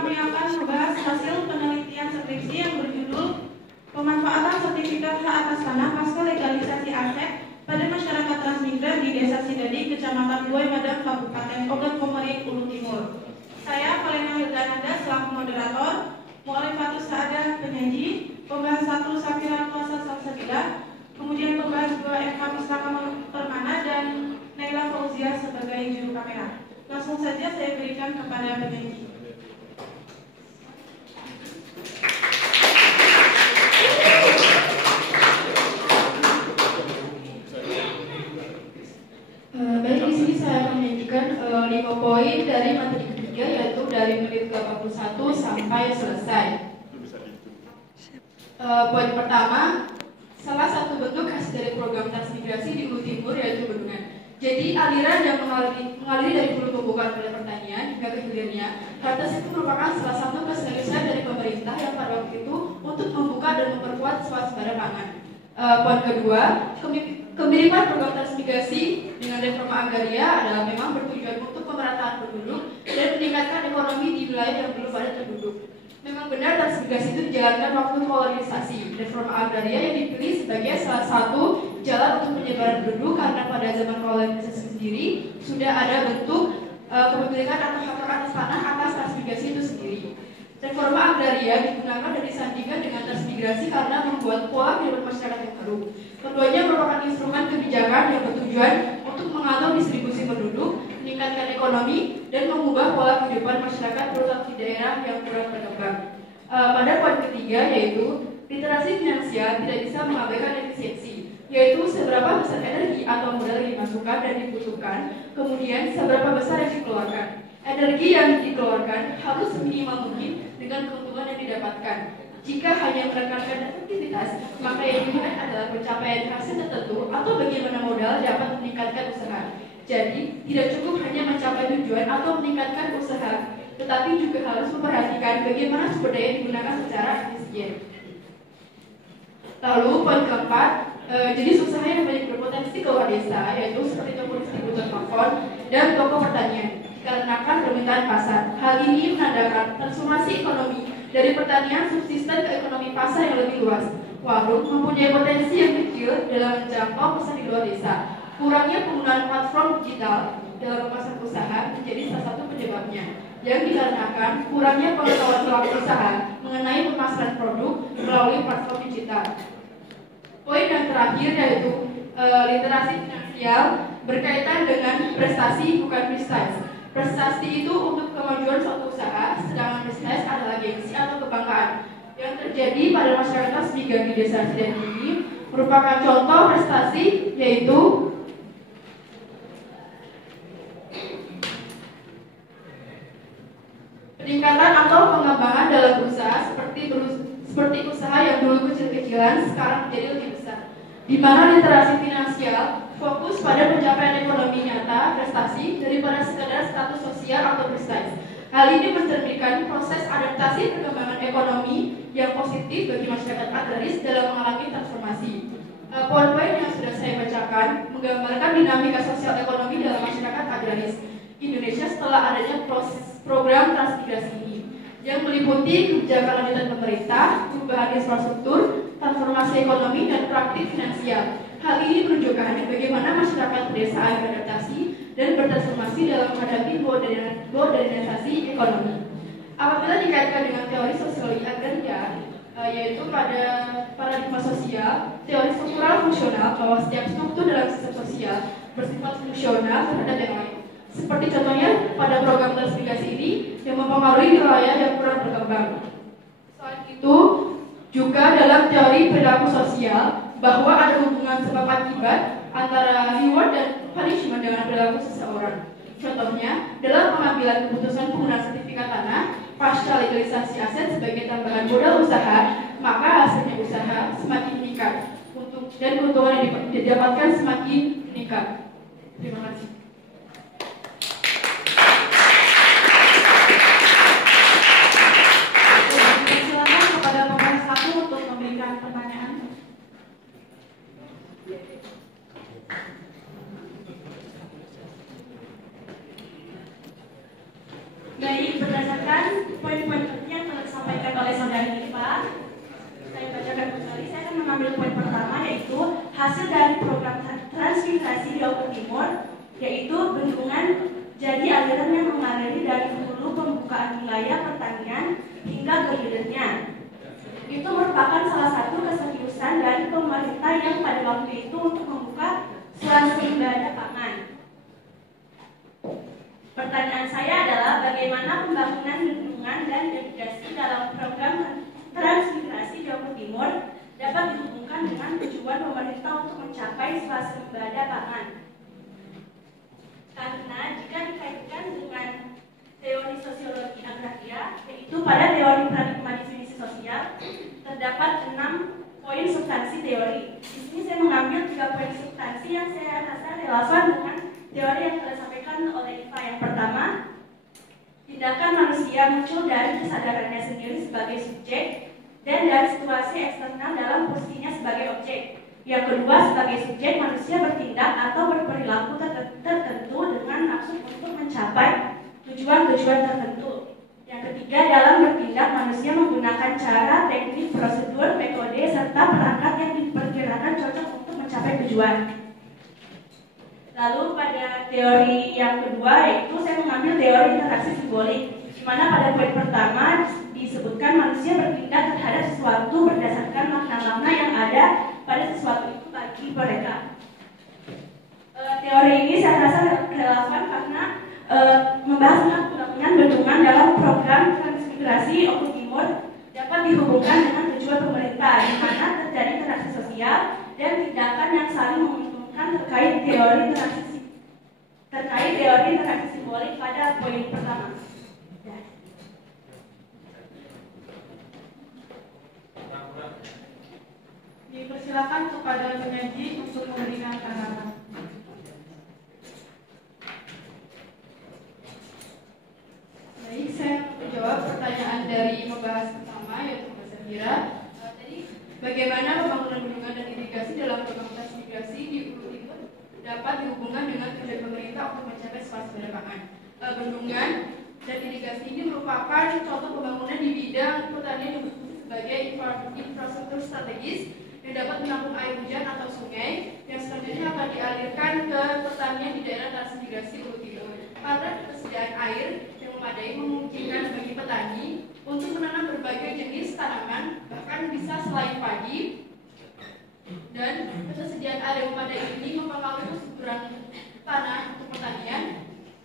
kami akan membahas hasil penelitian skripsi yang berjudul Pemanfaatan Sertifikat Hak Atas Tanah Pasca Legalisasi Aset pada Masyarakat Transmigran di Desa Sidadi, Kecamatan Buai Madang, Kabupaten Ogan Komering, Ulu Timur. Saya Valena Hildananda selaku moderator, Mu'alifatus Sa'adah penyaji, pembahas 1 Safira Kuasa Salsabila, kemudian pembahas 2 Eva Pustaka Permana dan Naila Fauzia sebagai juru kamera. Langsung saja saya berikan kepada penyaji. Baik, di sini saya akan menyajikan 5 poin dari materi ketiga, yaitu dari menit ke-41 sampai selesai. Poin pertama, salah satu bentuk hasil dari program transmigrasi di Ulu Timur yaitu bendungan. Jadi aliran yang mengalir dari hulu tumbukan pada pertanian hingga ke hilirnya. Hal tersebut merupakan salah satu keseriusan dari pemerintah yang pada waktu itu untuk membuka dan memperkuat swasembada pangan. Poin kedua, kemiripan program transmigrasi dengan reforma agraria adalah memang bertujuan untuk pemerataan penduduk dan meningkatkan ekonomi di wilayah yang belum padat penduduk. Memang benar transmigrasi itu dijalankan waktu kolonisasi. Reforma agraria yang dipilih sebagai salah satu jalan untuk penyebaran penduduk karena pada zaman kolonisasi sendiri sudah ada bentuk kepemilikan atau hak atas tanah atas transmigrasi itu sendiri. Reforma agraria digunakan dan disandingkan dengan transmigrasi karena membuat pola kehidupan masyarakat yang baru. Keduanya merupakan instrumen kebijakan yang bertujuan untuk mengatur distribusi penduduk, meningkatkan ekonomi, dan mengubah pola kehidupan masyarakat terutama di daerah yang kurang berkembang. Pada poin ketiga yaitu literasi finansial tidak bisa mengabaikan efisiensi, yaitu seberapa besar energi atau modal yang dimasukkan dan dibutuhkan, kemudian seberapa besar yang dikeluarkan. Energi yang dikeluarkan harus seminimal mungkin dengan keuntungan yang didapatkan. Jika hanya menekankan efektivitas, maka yang dilihat adalah pencapaian hasil tertentu atau bagaimana modal dapat meningkatkan usaha. Jadi, tidak cukup hanya mencapai tujuan atau meningkatkan usaha, tetapi juga harus memperhatikan bagaimana sumber daya digunakan secara efisien. Lalu, poin keempat, jenis usaha yang banyak berpotensi keluar desa, yaitu seperti toko distributor telepon dan toko pertanian, dikarenakan permintaan pasar. Hal ini menandakan transformasi ekonomi dari pertanian subsisten ke ekonomi pasar yang lebih luas. Warung mempunyai potensi yang kecil dalam menjangkau pesan di luar desa. Kurangnya penggunaan platform digital dalam memasarkan usaha menjadi salah satu penyebabnya, yang dikarenakan kurangnya pengetahuan pelaku usaha mengenai pemasaran produk melalui platform digital. Poin yang terakhir yaitu literasi finansial berkaitan dengan prestasi bukan bisnis. Prestasi itu untuk kemajuan suatu usaha, sedangkan bisnis adalah gengsi atau kebanggaan. Yang terjadi pada masyarakat transmigran di Desa Sidadi ini merupakan contoh prestasi, yaitu peningkatan atau pengembangan dalam usaha seperti usaha yang dulu kecil-kecilan sekarang menjadi lebih besar, di mana literasi finansial fokus pada pencapaian ekonomi nyata, prestasi, daripada sekadar status sosial atau bisnis. Hal ini mencerminkan proses adaptasi perkembangan ekonomi yang positif bagi masyarakat agraris dalam mengalami transformasi. Poin-poin yang sudah saya bacakan menggambarkan dinamika sosial ekonomi dalam masyarakat agraris Indonesia setelah adanya program transmigrasi ini, yang meliputi kebijakan lanjutan pemerintah, perubahan infrastruktur, transformasi ekonomi, dan praktik finansial. Hal ini menunjukkan bagaimana masyarakat pedesaan beradaptasi dan bertransformasi dalam menghadapi modernisasi ekonomi. Apabila dikaitkan dengan teori sosiologi agraria, yaitu pada paradigma sosial, teori struktural fungsional bahwa setiap struktur dalam sistem sosial bersifat fungsional terhadap yang lain. Seperti contohnya pada program transmigrasi ini yang mempengaruhi wilayah yang kurang berkembang. Selain itu, juga dalam teori perilaku sosial bahwa ada hubungan sebab akibat antara reward dan punishment dengan perilaku seseorang. Contohnya, dalam pengambilan keputusan penggunaan sertifikat tanah pasca legalisasi aset sebagai tambahan modal usaha, maka hasilnya usaha semakin meningkat dan keuntungan yang didapatkan semakin meningkat. Terima kasih. Silakan kepada pembahas 1 untuk memberikan pertanyaan. Baik, berdasarkan poin-poin wilayah pertanian hingga ke hilirnya. Itu merupakan salah satu keseriusan dari pemerintah yang pada waktu itu untuk membuka swasembada pangan. Pertanyaan saya adalah bagaimana pembangunan bendungan dan irigasi dalam program transmigrasi Jawa Timur dapat dihubungkan dengan tujuan pemerintah untuk mencapai swasembada pangan. Karena jika dikaitkan dengan teori sosiologi agraria, yaitu pada teori paradigma definisi sosial, terdapat 6 poin substansi teori. Di sini saya mengambil 3 poin substansi yang saya rasa relevan dengan teori yang telah disampaikan oleh Iva. Yang pertama, tindakan manusia muncul dari kesadarannya sendiri sebagai subjek dan dari situasi eksternal dalam posisinya sebagai objek. Yang kedua, sebagai subjek manusia bertindak atau berperilaku tertentu dengan maksud untuk mencapai tujuan-tujuan tertentu. Yang ketiga, dalam bertindak manusia menggunakan cara, teknik, prosedur, metode, serta perangkat yang diperkirakan cocok untuk mencapai tujuan. Lalu pada teori yang kedua, yaitu saya mengambil teori interaksi simbolik, di mana pada poin pertama disebutkan manusia bertindak terhadap sesuatu berdasarkan makna-makna yang ada pada sesuatu itu bagi mereka. Teori ini saya rasa relevan karena membahas tentang pembangunan bendungan dalam program transmigrasi Jawa Timur dapat dihubungkan dengan tujuan pemerintah, di mana terjadi interaksi sosial dan tindakan yang saling menguntungkan terkait teori interaksi simbolik pada poin pertama. Dipersilakan kepada penyaji untuk memberikan tanggapan. Baik, saya menjawab pertanyaan dari pembahas pertama, yaitu Mbak Safira. Tadi, bagaimana pembangunan bendungan dan irigasi dalam program transmigrasi di Hulu Timur dapat dihubungkan dengan tujuan pemerintah untuk mencapai swasembada pangan. Bendungan dan irigasi ini merupakan contoh pembangunan di bidang pertanian yang berfungsi sebagai infrastruktur strategis yang dapat menampung air hujan atau sungai yang selanjutnya akan dialirkan ke pertanian di daerah transmigrasi Hulu Timur. Karena ketersediaan air yang memadai memungkinkan bagi petani untuk menanam berbagai jenis tanaman, bahkan bisa selain padi, dan ketersediaan air yang memadai ini mempengaruhi kesuburan tanah untuk pertanian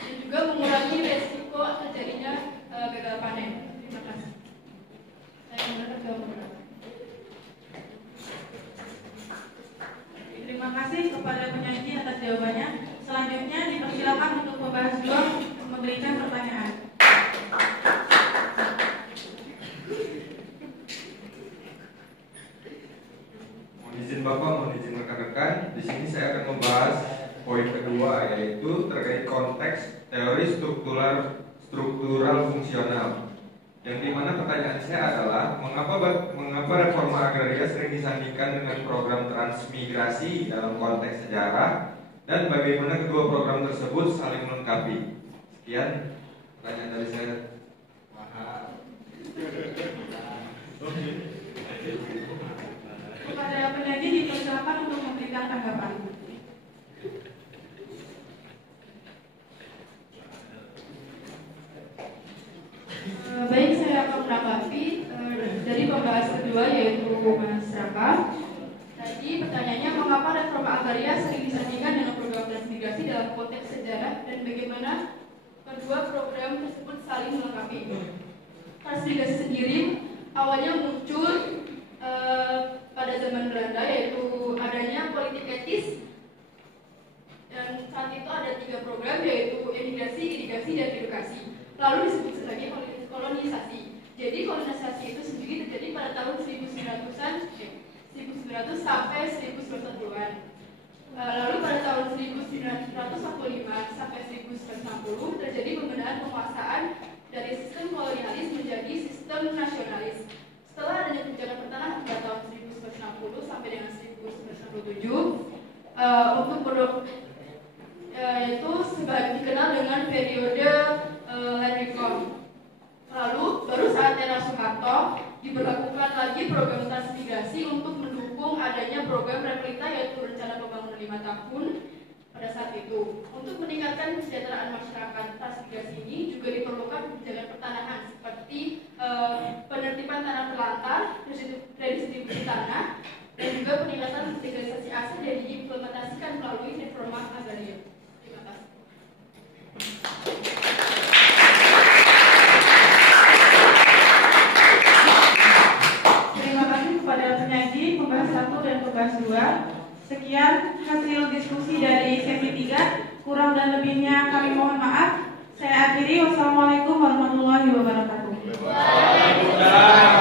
dan juga mengurangi resiko terjadinya gagal panen. Terima kasih. Saya kembali ke Mbak. Terima kasih kepada penyaji atas jawabannya. Selanjutnya dipersilakan untuk pembahas juang memberikan pertanyaan. Mohon izin Bapak, mohon izin rekan-rekan. Di sini saya akan membahas poin kedua, yaitu terkait konteks teori struktural fungsional. Yang dimana pertanyaan saya adalah mengapa reforma agraria sering disandingkan dengan program transmigrasi dalam konteks sejarah dan bagaimana kedua program tersebut saling melengkapi. Sekian pertanyaan dari saya. Kepada penyaji dipersilakan untuk memberikan tanggapan. Baik, saya akan menanggapi dari pembahas kedua, yaitu Mas Raka. Tadi pertanyaannya, mengapa reforma agraria sering disandingkan dengan program transmigrasi dalam konteks sejarah dan bagaimana kedua program tersebut saling melengkapi. Transmigrasi sendiri awalnya muncul pada zaman Belanda, yaitu adanya politik etis, dan saat itu ada 3 program, yaitu emigrasi, irigasi, dan edukasi. Lalu disebut sebagai kolonisasi. Jadi kolonisasi itu sendiri terjadi pada tahun 1900 sampai 1910-an. Lalu pada tahun 1945 sampai 1960 terjadi pembenahan penguasaan dari sistem kolonialis menjadi sistem nasionalis. Setelah adanya kebijakan pertanahan pada tahun 1960 sampai dengan 1967, untuk produk itu dikenal dengan periode Henry Cohn. Lalu baru saat era Soeharto diberlakukan lagi program transmigrasi untuk mendukung adanya program Replita, yaitu rencana pembangunan 5 tahun pada saat itu. Untuk meningkatkan kesejahteraan masyarakat transmigrasi ini juga diperlukan kebijakan pertanahan seperti penertiban tanah terlantar, redistribusi tanah, dan juga peningkatan legalisasi aset yang diimplementasikan melalui reforma agraria. Terima kasih. Terima kasih kepada penyaji pembahas 1 dan pembahas 2. Sekian hasil diskusi dari sesi 3. Kurang dan lebihnya kami mohon maaf. Saya akhiri. Wassalamualaikum warahmatullahi wabarakatuh. Waalaikumsalam.